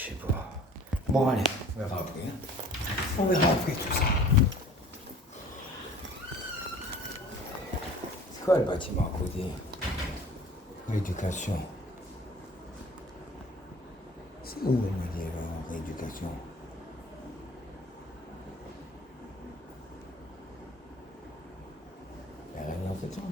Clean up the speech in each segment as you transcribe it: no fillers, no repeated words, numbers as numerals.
Je sais pas. Bon, allez, on verra après. On verra après tout ça. C'est quoi le bâtiment à côté? Rééducation. C'est où, elle me dit, rééducation? Il n'y a rien dans cette chambre.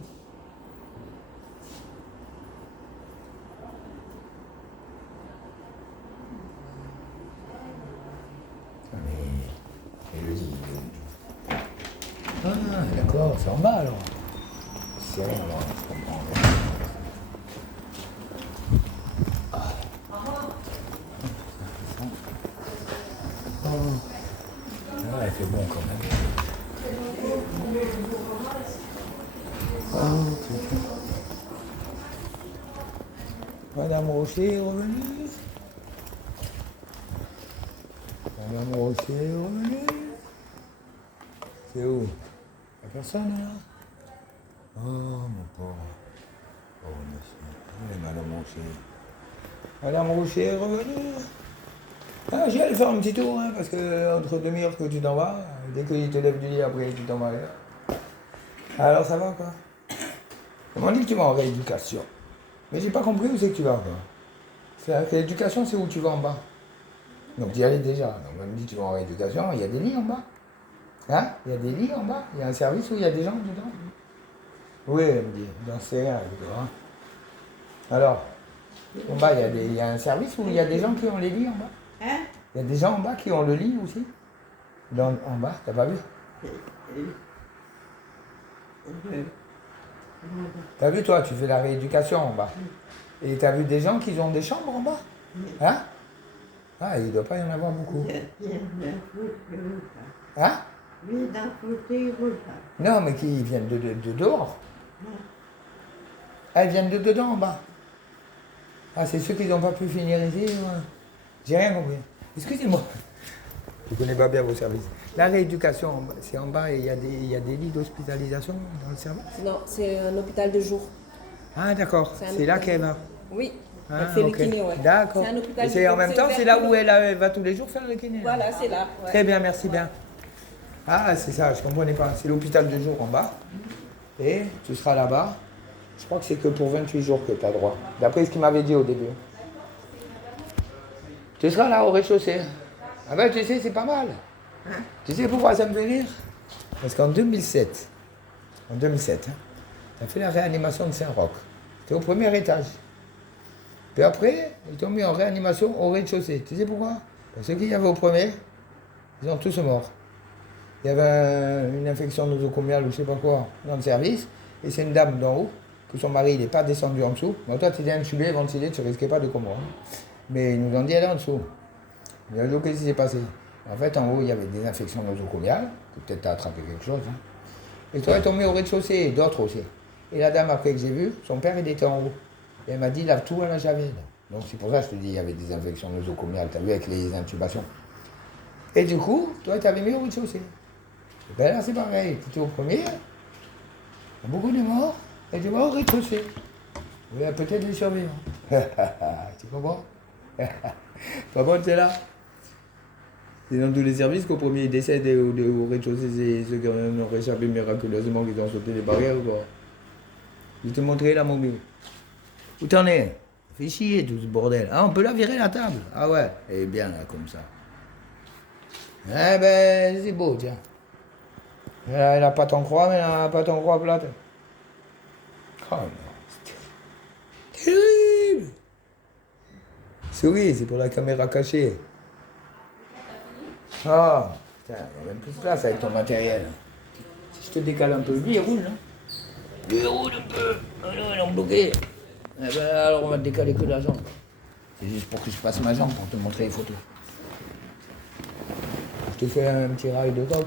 Mais le lit, il est où? Ah, d'accord, c'est en bas alors. C'est rien alors, je comprends. Ah, il fait bon quand même. Ah, Madame Rocher est revenue. Madame Rocher est revenue. C'est où? Y'a personne là? Oh mon pauvre. Oh monsieur. Oui, Madame Rocher. Madame Rocher est revenue. Ah, j'y allais faire un petit tour, hein, parce que entre demi-heure que tu t'en vas, dès qu'il te lève du lit, après tu t'en vas ailleurs. Alors ça va quoi? On m'a dit que tu vas en rééducation. Mais j'ai pas compris où c'est que tu vas quoi. C'est l'éducation, c'est où tu vas en bas. Donc tu y allais déjà. Donc on me dit que tu vas en rééducation, il y a des lits en bas. Hein? Il y a des lits en bas. Il y a un service où il y a des gens dedans. Oui, elle me dit, dans ce hein. Alors, en bas, il y a un service où il y a des gens qui ont les lits en bas. Hein? Il y a des gens en bas qui ont le lit aussi. En bas, t'as pas vu? T'as vu toi, tu fais la rééducation en bas. Et t'as vu des gens qui ont des chambres en bas? Hein? Ah, il ne doit pas y en avoir beaucoup. Hein? Non, mais qui viennent de dehors? Ah, ils viennent de dedans en bas. Ah, c'est ceux qui n'ont pas pu finir ici. J'ai rien compris. Excusez-moi. Je ne connais pas bien vos services. La rééducation, c'est en bas et il y a des lits d'hospitalisation dans le service? Non, c'est un hôpital de jour. Ah, d'accord. C'est là qu'elle va? Oui. Ah, elle fait le kiné, ouais. D'accord. C'est un hôpital et c'est en même temps, c'est là où elle va tous les jours faire le kiné? Voilà, c'est là. Ouais. Très bien, merci bien. Ah, c'est ça, je ne comprenais pas. C'est l'hôpital de jour en bas. Et tu seras là-bas. Je crois que c'est que pour 28 jours que tu as droit. D'après ce qu'il m'avait dit au début. Tu seras là au rez-de-chaussée. Ah ben tu sais, c'est pas mal. Tu sais pourquoi ça me fait rire? Parce qu'en 2007, tu as fait la réanimation de Saint-Roch. Tu es au premier étage. Puis après, ils t'ont mis en réanimation au rez-de-chaussée. Tu sais pourquoi? Parce que ceux qui y avait au premier, ils ont tous morts. Il y avait une infection nosocomiale ou je sais pas quoi dans le service. Et c'est une dame d'en haut, que son mari n'est pas descendu en dessous. Bon, toi, tu étais intubé, ventilé, tu ne risquais pas de comprendre. Mais ils nous ont dit, elle est en dessous. Il y a un jour, qu'est-ce qui s'est passé? En fait, en haut, il y avait des infections nosocomiales, que peut-être tu as attrapé quelque chose. Hein. Et toi, ils t'ont mis au rez-de-chaussée, et d'autres aussi. Et la dame, après que j'ai vu, son père, il était en haut. Et elle m'a dit, lave tout à la javel. Donc c'est pour ça que je te dis, il y avait des infections nosocomiales, tu as vu, avec les intubations. Et du coup, toi, tu avais mis au rez-de-chaussée. Et bien là, c'est pareil. Tu étais au premier, il y a beaucoup de morts, et tu vas au rez-de-chaussée. Il y a peut-être des survivants. Tu comprends? Pas bon, c'est là. C'est dans tous les services qu'au premier ils décèdent au rez-de-chaussée, c'est ceux qui ont réchappé miraculeusement, qui ont sauté les barrières ou quoi. Je vais te montrer là, mon vieux. Où t'en es? Fais chier tout ce bordel. Ah, on peut la virer la table? Ah ouais, elle est bien là, comme ça. Eh ben, c'est beau, tiens. Elle a pas ton croix, mais elle a pas ton croix plate. Oh non, c'est terrible. Souris, c'est pour la caméra cachée. Ah, putain, il y a même plus de place avec ton matériel. Si je te décale un peu, lui il roule, hein. Lui il roule un peu. Ah non, ils l'ont bloqué. Eh ben alors on va te décaler que la jambe. C'est juste pour que je passe ma jambe pour te montrer les photos. Je te fais un petit rail de coq.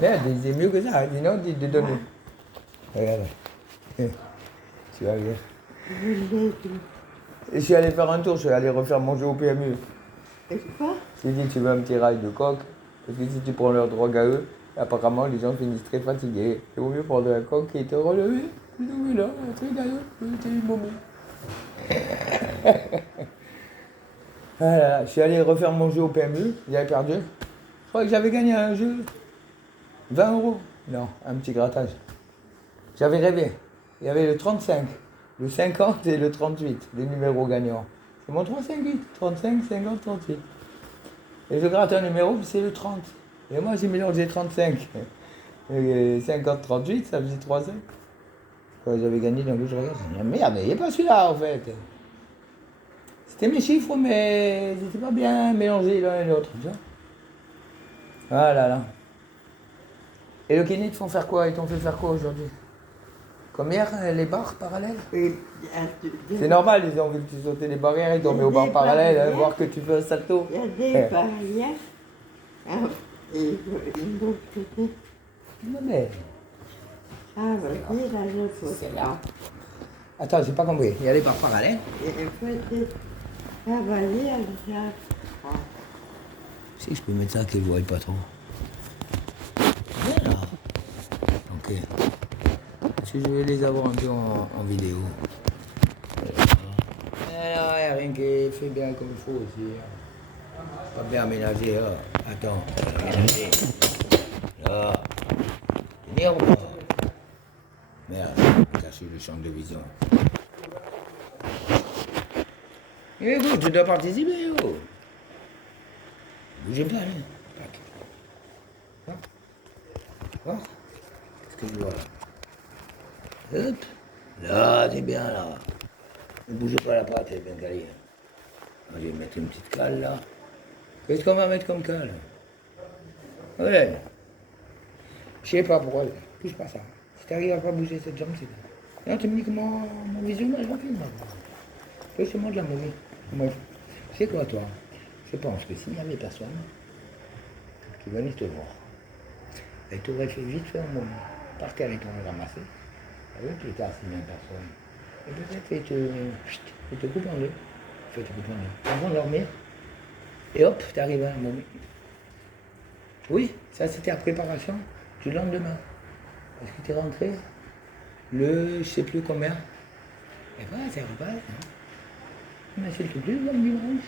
Merde, c'est mieux que ça, sinon tu te donnes. Regarde. Tu vas bien. Et je suis allé faire un tour, je suis allé refaire manger au PMU. Et quoi? J'ai dit tu veux un petit rail de coq, parce que si tu prends leur drogue à eux, apparemment les gens finissent très fatigués. Il vaut mieux prendre un coq qui est relevé, plutôt que là, un truc d'ailleurs, c'est une momie. Voilà, je suis allé refaire mon jeu au PMU, j'avais perdu. Je croyais que j'avais gagné un jeu. 20 euros. Non, un petit grattage. J'avais rêvé. Il y avait le 35, le 50 et le 38, les numéros gagnants. C'est mon 35, 35, 50, 38. Et je gratte un numéro, puis c'est le 30. Et moi, j'ai mélangé 35. Et 50, 38, ça faisait 3 ans. Quand j'avais gagné d'un coup, je regarde, je dis, merde, il n'y a pas celui-là, en fait. C'était mes chiffres, mais ils n'étaient pas bien mélangés l'un et l'autre. Ah là là. Et le kiné, ils te font faire quoi? Ils t'ont fait faire quoi aujourd'hui? Comme hier, les barres parallèles? C'est normal, ils ont vu que tu sautais les barrières, ils t'ont mis aux barres parallèles, hein, voir que tu fais un salto. Il y a des barrières. Et une autre côté. Non mais... Ah, vas-y, là, je peux. C'est là. Attends, j'ai pas compris. Il y a les barres parallèles. Et peut-être travailler avec ça. Si je peux mettre ça qu'ils ne voient pas trop. Bien là. Ok. Si je vais les avoir un peu en vidéo. Alors, il n'y a rien qui est fait bien comme il faut aussi. Pas bien aménagé. Là. Attends, aménagé. Là. Tenir ou pas? Merde, caché le champ de vision. Écoute, tu dois participer, oh. Bougez pas, là. Voir. Qu'est-ce que je vois là? Hop. Là, t'es bien là. Ne bougez pas la patte, elle est bien calée. Je vais mettre une petite cale là. Qu'est-ce qu'on va mettre comme cale? Ouais. Je sais pas pourquoi. Touche pas ça. Si t'arrives à pas bouger cette jambe, c'est bien. Non, tu me dis que mon visionnage va filmer. Fais-moi de la mauvaise. Bref. C'est quoi toi? Je pense que s'il n'y avait personne qui venait te voir, et tu aurais fait vite fait un moment, par terre et t'aurais ramassé, avec plus tard s'il n'y a personne, et peut-être il te coupe en deux. Fait te coupe en deux. Avant de dormir, et hop, t'arrives à un moment. Oui, ça c'était la préparation du lendemain. Parce que t'es rentré le je sais plus combien. Et voilà, c'est repas. Hein. Mais s'il te plaît, le dimanche.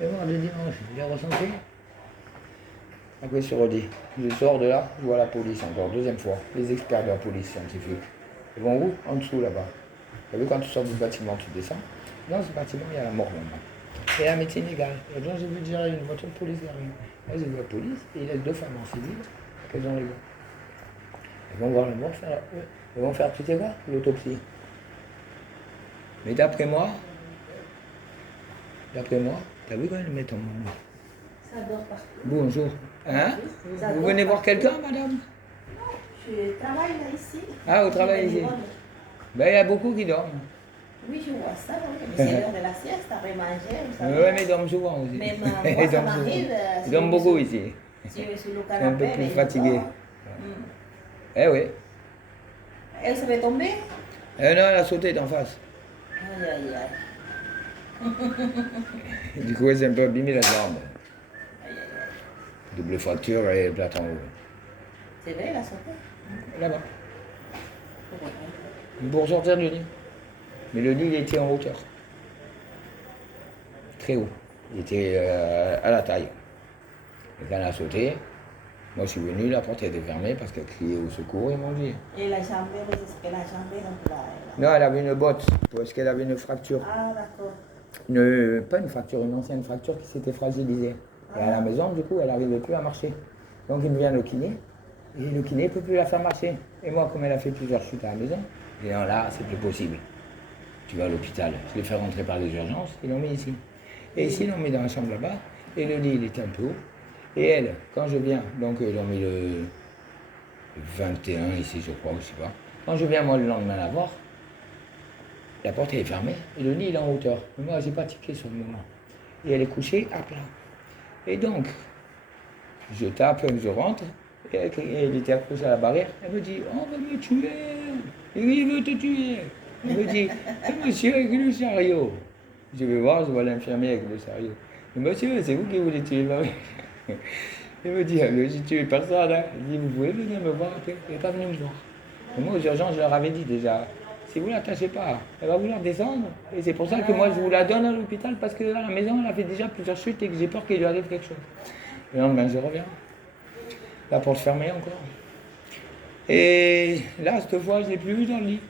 Et voir le dimanche, j'ai ressenti. Après, je redis. Je sors de là, je vois la police encore, deuxième fois. Les experts de la police scientifique. Ils vont où? En dessous là-bas. Tu as vu quand tu sors du bâtiment, tu descends. Dans ce bâtiment, il y a la mort maintenant. Et la médecine légale. Et donc, j'ai vu déjà une voiture de police derrière. Là, j'ai vu la police et il y a deux femmes en civil. Qu'elles ont les gars. Ils vont voir la mort, ils vont faire, tu sais quoi? L'autopsie. Mais d'après moi, t'as vu quand ils mettent en moment? Ça dort partout. Bonjour. Hein? Ça Vous dort venez voir partout. quelqu'un, madame? Je travaille là ici. Ah, vous travaillez ici? Ben, il y a beaucoup qui dorment. Oui, je vois ça, oui. Mais c'est l'heure de la sieste, après manger, vous savez. Oui, mais ils dorment souvent aussi. Même Ils moi, ça dorment m'arrive. souvent. Ils dorment beaucoup ici. Si je suis le Ils sont un peu canapé, plus mais je fatigués. dors. Eh oui. Elle se fait tomber? Eh non, elle a sauté d'en face. Aïe, aïe, aïe. Du coup, elle s'est un peu abîmée la jambe. Aïe, aïe, aïe. Double fracture et plate en haut. C'est vrai, la santé? Là-bas. Pour sortir du lit. Mais le lit, il était en hauteur. Très haut. Il était à la taille. Et quand elle a sauté, moi je suis venu, la porte était fermée parce qu'elle criait au secours, ils m'ont dit. Et la jambe, est-ce que la jambe est donc là? Non, elle avait une botte, parce qu'elle avait une fracture. Ah, d'accord. Pas une fracture, une ancienne fracture qui s'était fragilisée. Et à la maison, du coup, elle n'arrivait plus à marcher. Donc il me vient le kiné, et le kiné ne peut plus la faire marcher. Et moi, comme elle a fait plusieurs chutes à la maison, je dis non, là, c'est plus possible. Tu vas à l'hôpital. Je l'ai fait rentrer par les urgences, ils l'ont mis ici. Et ici, ils l'ont mis dans la chambre là-bas, et le lit, il était un peu haut. Et elle, quand je viens, donc ils ont mis le 21 ici, je crois, je sais pas. Quand je viens, moi, le lendemain la voir, la porte est fermée, et le lit, il est en hauteur. Mais moi, j'ai pas tiqué sur le moment. Et elle est couchée à plat. Et donc, je tape, je rentre, et elle était accrochée à la barrière. Elle me dit, on va me tuer, il veut te tuer. Elle me dit, monsieur avec le chariot. Je vais voir, je vois l'infirmier avec le chariot. Monsieur, c'est vous qui voulez tuer ma mère. Il me dit, j'ai tué personne. Hein. Il dit, vous pouvez venir me voir après. Il n'est pas venu me voir. Et moi, aux urgences, je leur avais dit déjà, si vous ne l'attachez pas, elle va vouloir descendre. Et c'est pour ça que moi, je vous la donne à l'hôpital, parce qu'à la maison, elle a fait déjà plusieurs chutes et que j'ai peur qu'il lui arrive quelque chose. Le lendemain, je reviens. La porte fermée encore. Et là, cette fois, je ne l'ai plus vu dans le lit.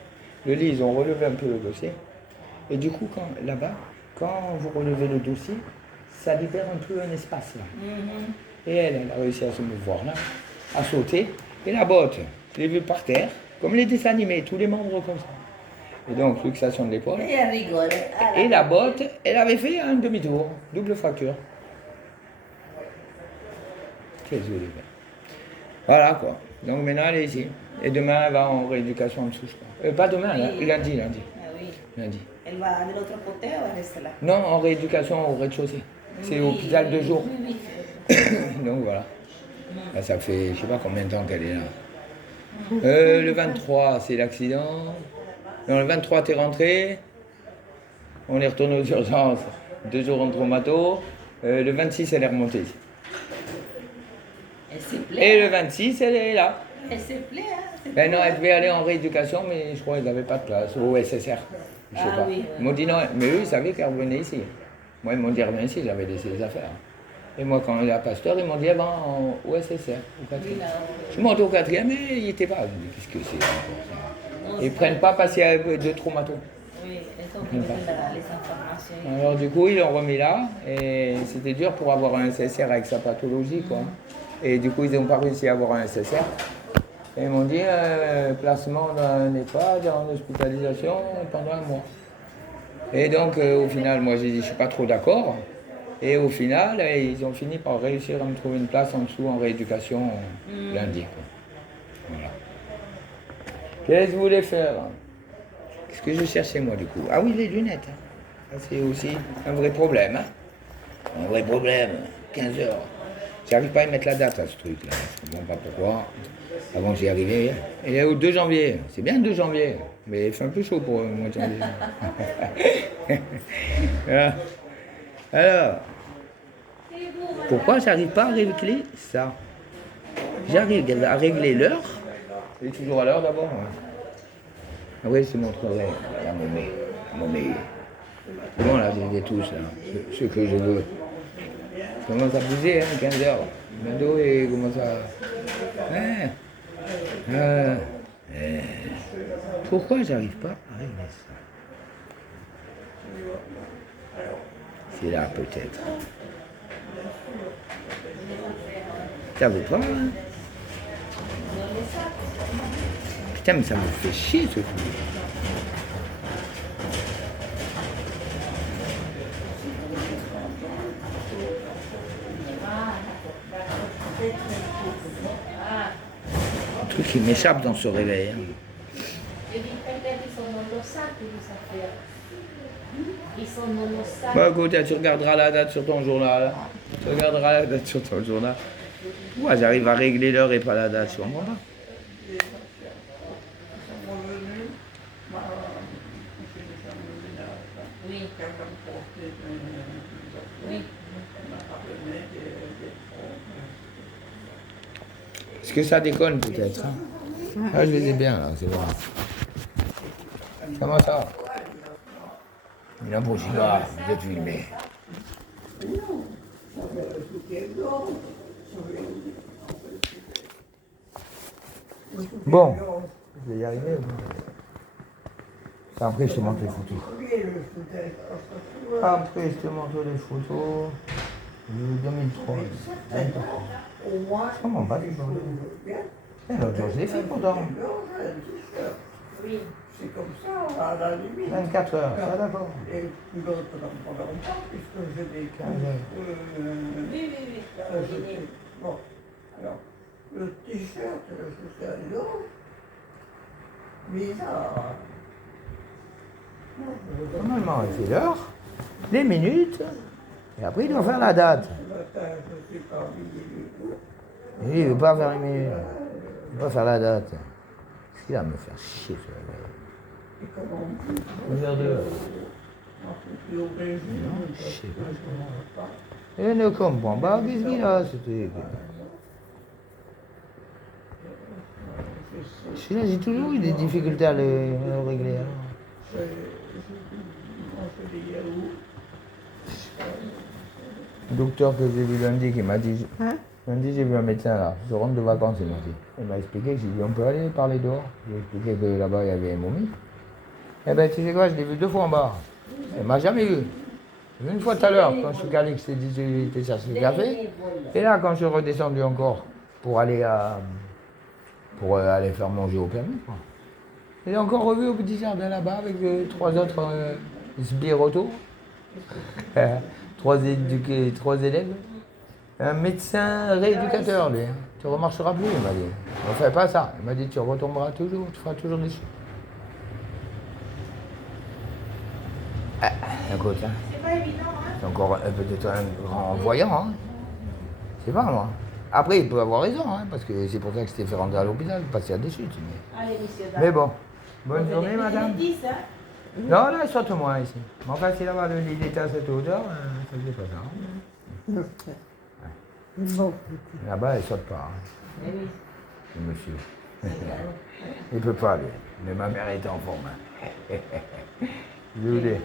Le lit, ils ont relevé un peu le dossier. Et du coup, là-bas, quand vous relevez le dossier, ça libère un peu un espace là. Et elle a réussi à se mouvoir là, à sauter. Et la botte, je l'ai vue par terre, comme les dessins animés, tous les membres comme ça. Et donc, luxation de l'épaule. Et elle rigole. Et la botte, elle avait fait un demi-tour, double fracture. Qu'est-ce que je voulais faire? Voilà quoi. Donc maintenant, elle est ici. Et demain, elle va en rééducation en dessous, je crois. Pas demain, Oui. lundi. Ah oui. Lundi. Elle va de l'autre côté ou elle reste là? Non, en rééducation au rez-de-chaussée. C'est hôpital de jour. Oui, oui. Donc voilà. Là, ça fait, je ne sais pas combien de temps qu'elle est là. Le 23, c'est l'accident. Non, le 23, t'es rentré. On est retourné aux urgences. 2 jours en traumato. Le 26, elle est remontée ici. Elle se plaît. Et le 26, elle est là. Elle se plaît, hein? Ben non, elle devait aller en rééducation, mais je crois qu'ils n'avaient pas de place. Au SSR. Je sais Ah pas. oui, oui. Ils m'ont dit non, mais eux, ils savaient qu'elle revenait ici. Moi, ils m'ont dit reviens ici, j'avais laissé les affaires. Et moi, quand il est à Pasteur, ils m'ont dit elle va au SSR, au 4e. Oui, là, Je suis monté au 4e, mais il n'était pas. Je me dis qu'est-ce que c'est encore ça? Ils ne prennent pas parce qu'il y a de traumato. oui, elles sont obligées de les informations. Alors du coup, ils l'ont remis là, et c'était dur pour avoir un SSR avec sa pathologie, quoi. Et du coup, ils n'ont pas réussi à avoir un SSR. Et ils m'ont dit, placement dans un EHPAD, en hospitalisation pendant 1 mois. Et donc, au final, moi, j'ai dit, je ne suis pas trop d'accord. Et au final, ils ont fini par réussir à me trouver une place en dessous en rééducation lundi, quoi. Voilà. Qu'est-ce que vous voulez faire? Qu'est-ce que je cherchais, moi, du coup? Ah oui, les lunettes. Ça, c'est aussi un vrai problème, hein. Un vrai problème. 15 heures. J'arrive pas à y mettre la date à ce truc-là. Je ne comprends pas pourquoi. Avant, j'y arrivais. Il est au 2 janvier. C'est bien le 2 janvier. Mais il fait un peu chaud pour le mois de janvier. Voilà. Alors, pourquoi j'arrive pas à régler ça? J'arrive à régler l'heure. Elle est toujours à l'heure d'abord. Ouais. Ah oui, je te montrerai. La momie. Bon, là, j'ai tous, là. Ce que je veux. Ça commence à bouger, hein, 15 heures. Le dos, il commence à... Ouais. Pourquoi j'arrive pas à régler ça? C'est là, peut-être. Ça veut pas, hein? Putain, mais ça me fait chier, ce truc. Un truc qui m'échappe dans ce réveil. Hein. Je dis peut-être qu'ils sont dans nos sacs, les affaires. Ils sont dans nos sacs. Bah écoute, tu regarderas la date sur ton journal. Tu regarderas la date sur ton journal. Moi, j'arrive à régler l'heure et pas la date, je comprends pas. Oui. Oui. Est-ce que ça déconne peut-être? Hein? Ah, je les ai bien là, c'est vrai. Comment ça? Il a beau chinois, vous êtes filmé. Bon, je vais y arriver. Après, je te montre les photos. Après, je te montre les photos. Le 2003. Comment va les gens? L'autre jour, je l'ai fait pourtant. Oui. C'est comme ça, à la limite. 24 heures, ça d'accord. Et l'autre n'en parlons pas, puisque je l'ai 15 heures. Oui. Bon, alors, le t-shirt, je sais à l'eau, bizarre. Normalement, il fait l'heure, les minutes, et après, il doit faire la date. Je ne suis pas habillé du tout. Et lui, il ne veut pas faire les minutes. Il ne veut pas faire la date. Qu'est-ce qu'il va me faire chier, ce gars? Et comment on dit, plus au Brésil, je sais pas. Je ne comprends pas. Qu'est-ce qu'il a, ce truc? Celui-là, j'ai toujours eu des difficultés à le régler. Hein. Je mange des yaourts. Le docteur que j'ai vu lundi qui m'a dit, Hein? lundi j'ai vu un médecin là, je rentre de vacances, il m'a dit. Il m'a expliqué, j'ai dit on peut aller parler dehors. J'ai expliqué que là-bas il y avait un momie. Eh ben tu sais quoi, je l'ai vu 2 fois en bas. Elle m'a jamais vu. Une fois tout à l'heure, quand je suis allé, que je t'ai dit que j'étais chercher le café. Et là, quand je suis redescendu encore pour aller aller faire manger au permis. Quoi. Je l'ai encore revu au petit jardin là-bas avec 3 autres sbires autour. 3 élèves. Un médecin rééducateur, lui. Hein. Tu ne remarcheras plus, il m'a dit. On ne fait pas ça. Il m'a dit tu retomberas toujours, tu feras toujours des choses. Ah, écoute, hein. C'est pas évident, hein? C'est encore peut-être un grand voyant, hein. C'est pas moi. Après, il peut avoir raison, hein, parce que c'est pour ça que je t'ai fait rentrer à l'hôpital, passer à des chutes. Allez, monsieur. Mais bon, bonne journée, madame. 10, hein? Non, là, saute-moi ici. Mais enfin, si là-bas le lit était à cette hauteur, ça ne fait pas ça. Non. Bon. Là-bas, elle ne saute pas. Hein. Eh oui. Le monsieur. Il ne peut pas, lui. Mais ma mère était en forme. Hein. Désolé.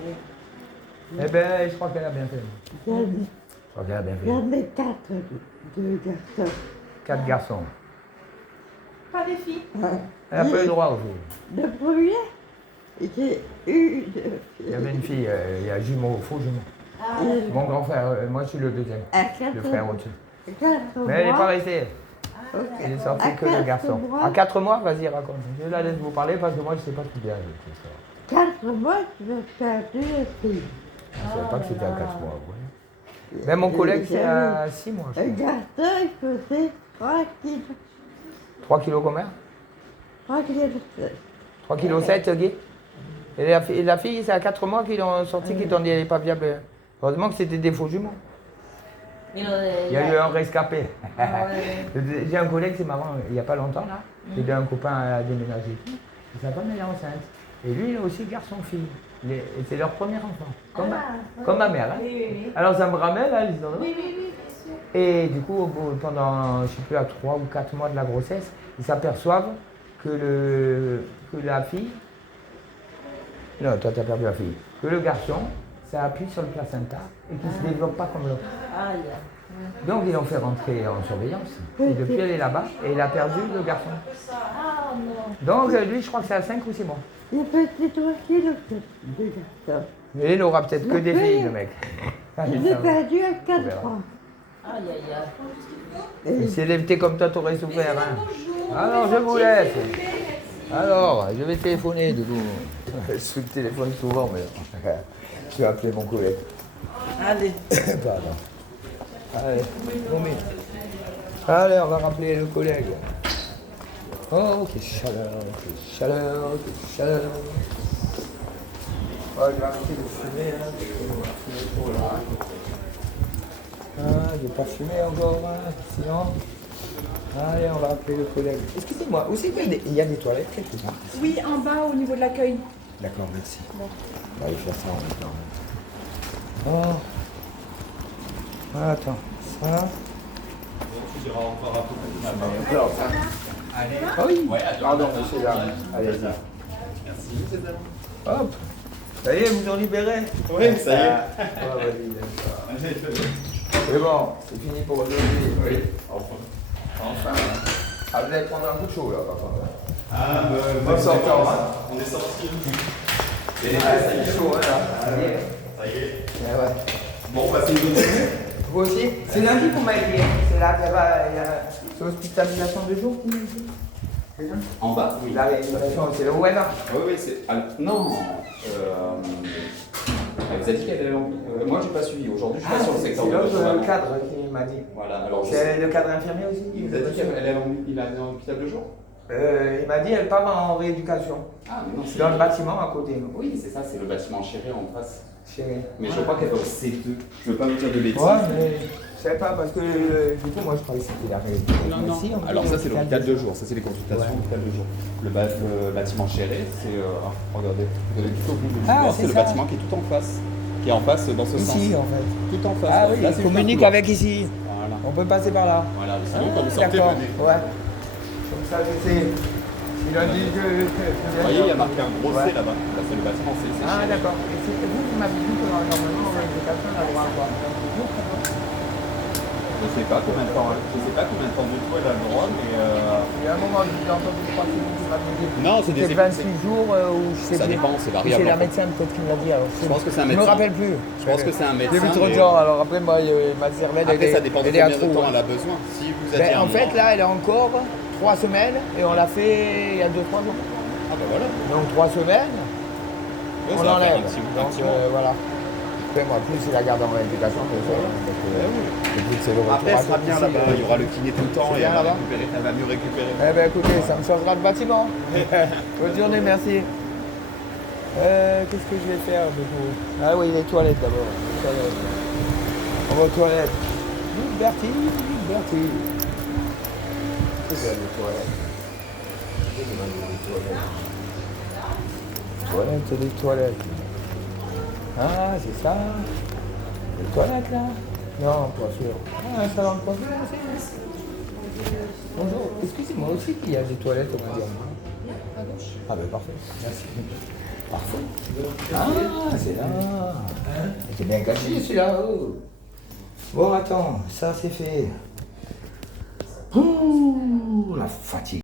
Eh bien, je crois qu'elle a bien fait. Je crois qu'elle a bien fait. J'en ai 4 de garçons. 4 garçons. Pas des filles. Elle n'a pas eu le droit aussi. Le premier, j'ai eu Il y avait une fille, il y a jumeaux, faux jumeaux. Ah, Mon grand frère, moi je suis le deuxième, à le frère au-dessus. 4 Mais elle n'est pas mois. restée, elle est sortie que le garçon. À 4 mois, vas-y, raconte. Je la laisse vous parler parce que moi je ne sais pas tout bien. 4 mois, je me suis perdu une fille. Je ne savais pas que c'était à 4 mois. Ouais. Même mon collègue, c'est à 6 mois. Je Un crois. garçon, il faisait 3 kilos. 3 kilos combien 3 kilos. 3 kilos 7, Guy. Et la fille, c'est à 4 mois qu'ils l'ont sorti, qu'ils t'ont dit elle n'est pas viable. Heureusement que c'était des faux jumeaux. Il y a eu un rescapé. J'ai un collègue, c'est marrant, il n'y a pas longtemps là, j'ai un copain à déménager. Et sa femme elle est enceinte. Et lui, il a aussi garçon-fille. Et c'est leur premier enfant. Comme ma mère. Hein. oui. Alors ça me ramène là, les endroits. Oui, bien sûr. Et du coup, pendant, je ne sais plus, à 3 ou 4 mois de la grossesse, ils s'aperçoivent que la fille. Non, toi, tu as perdu la fille. Que le garçon, ça appuie sur le placenta et qu'il ne se développe pas comme l'autre. Aïe. Donc, ils l'ont fait rentrer en surveillance. Et depuis, elle est là-bas et il a perdu le garçon. Ah non. Donc, lui, je crois que c'est à 5 ou 6 mois. Il a fait 3 kilos de garçon. Mais il n'aura peut-être que des filles, le mec. Je l'ai perdu à 4 mois. Aïe, aïe, aïe. Il s'est lèvé comme toi, t'aurais souffert. Hein. Alors, je vous laisse. Alors, je vais téléphoner, du coup. Je suis le téléphone souvent, mais je vais appeler mon collègue. Allez. Pardon. Allez, allez, on va rappeler le collègue. Oh, quelle chaleur, quelle chaleur, quelle chaleur. Oh, je vais arrêter de fumer, là. Ah, je vais pas fumer encore, hein, sinon. Allez, on va appeler le collègue. Excusez-moi, où c'est qu'il y a des toilettes quelque part? Oui, en bas au niveau de l'accueil. D'accord, merci. On va aller faire ça en même temps. Oh. Attends, ça. Tu diras encore un peu plus. Encore ça. Allez. Ah oui. Pardon, monsieur là. Allez-y. Merci, monsieur Dallon. Hop. Ça y est, vous en libérez? Oui, ça y est. Ah, vas-y, c'est bon, c'est fini pour aujourd'hui. Oui, enfin. Enfin. Ah, vous allez prendre un coup de chaud là, par contre. Ah, Bon sortant, hein. On est sorti. C'est chaud, hein, là. Ça y est. Ouais. Bon, passez une bonne journée. Vous aussi? C'est lundi qu'on m'a dit. C'est là qu'elle va. C'est hospitalisation de jour qu'on m'a dit. C'est ça? En bas, oui. La réanimation, c'est le web. Oui, oui, c'est. Non. Elle vous a dit qu'elle allait en. Moi, j'ai pas suivi. Aujourd'hui, je suis pas sur le secteur C'est de l'autre cadre qui m'a dit. Voilà, alors je sais. C'est le cadre infirmier aussi? Il vous a dit qu'il allait en hôpital de jour? Il m'a dit elle part en rééducation. Ah, mais non, c'est. Dans le bâtiment à côté. Oui, c'est ça, c'est le bâtiment Chéré en face. Chez... Mais je crois qu'elle est au C2. Je veux pas vous dire de bêtises. Ouais, mais je sais pas parce que du coup, moi je croyais que c'était la rééducation. Non. Ici, on Alors dit ça c'est l'hôpital de jour, ça c'est les consultations Ouais. l'hôpital de jour. Le bâtiment Chéré, c'est regardez tout au bout du Ah, couloir, c'est c'est le ça. bâtiment qui est tout en face, qui est en face dans ce sens. Ici en fait. Tout en face. Ah ouais. oui, Là, il c'est juste un communique couloir. avec ici. Voilà. On peut passer par là. Voilà. Sinon quand vous sortez, D'accord. venez. Ouais. Comme ça je sais. Il a dit que. Vous voyez, il y a marqué un gros C là-bas. Là, c'est le bâtiment C. c'est Ah, chez- d'accord. Et c'est vous qui m'avez dit que normalement, l'éducation n'a droit à quoi? Je sais pas combien de temps du tout elle a le droit, mais. Il y a un moment, j'ai entendu trois secondes, tu m'as dit. Non, c'est des C'est 28 jours ou je sais Ça plus. dépend, c'est Ou variable, C'est la en fait. médecin peut-être qui me l'a dit. Alors, Je pense que c'est un Je me médecin. rappelle plus. Je pense que c'est un médecin. J'ai vu trop de mais- gens, alors après, moi, ma cervelle, Après, ça dépend de elle est à combien de trop. temps elle a besoin. Si vous Ben, aviez un en fait, mois- là, elle a encore 3 semaines et on l'a fait il y a 2-3 jours. Ah bah voilà. Donc 3 semaines, Ouais, on ça va faire l'enlève. un petit Donc moment. voilà. Après, moi, plus c'est la garde en rééducation, parce que plus c'est le retour Après, elle à sera bien domicile. là-bas. Il y aura le kiné tout le temps C'est et bien elle va là-bas récupérer. Elle va mieux récupérer. Eh ben écoutez, ça me changera de bâtiment. Bonne journée, merci. Qu'est-ce que je vais faire du coup? Ah oui, les toilettes d'abord. Les toilettes. On va aux toilettes. Bertie. C'est ça, les toilettes. Les toilettes. Ah, c'est ça. Les toilettes là? Non, pas sûr. Ah, un salon de coiffure aussi. Bonjour, excusez-moi aussi qu'il y a des toilettes au magasin. Ah ben parfait, merci. Parfait. Ah, c'est là. C'est bien caché celui-là. Oh. Bon, attends, ça c'est fait. Ouh, la fatigue.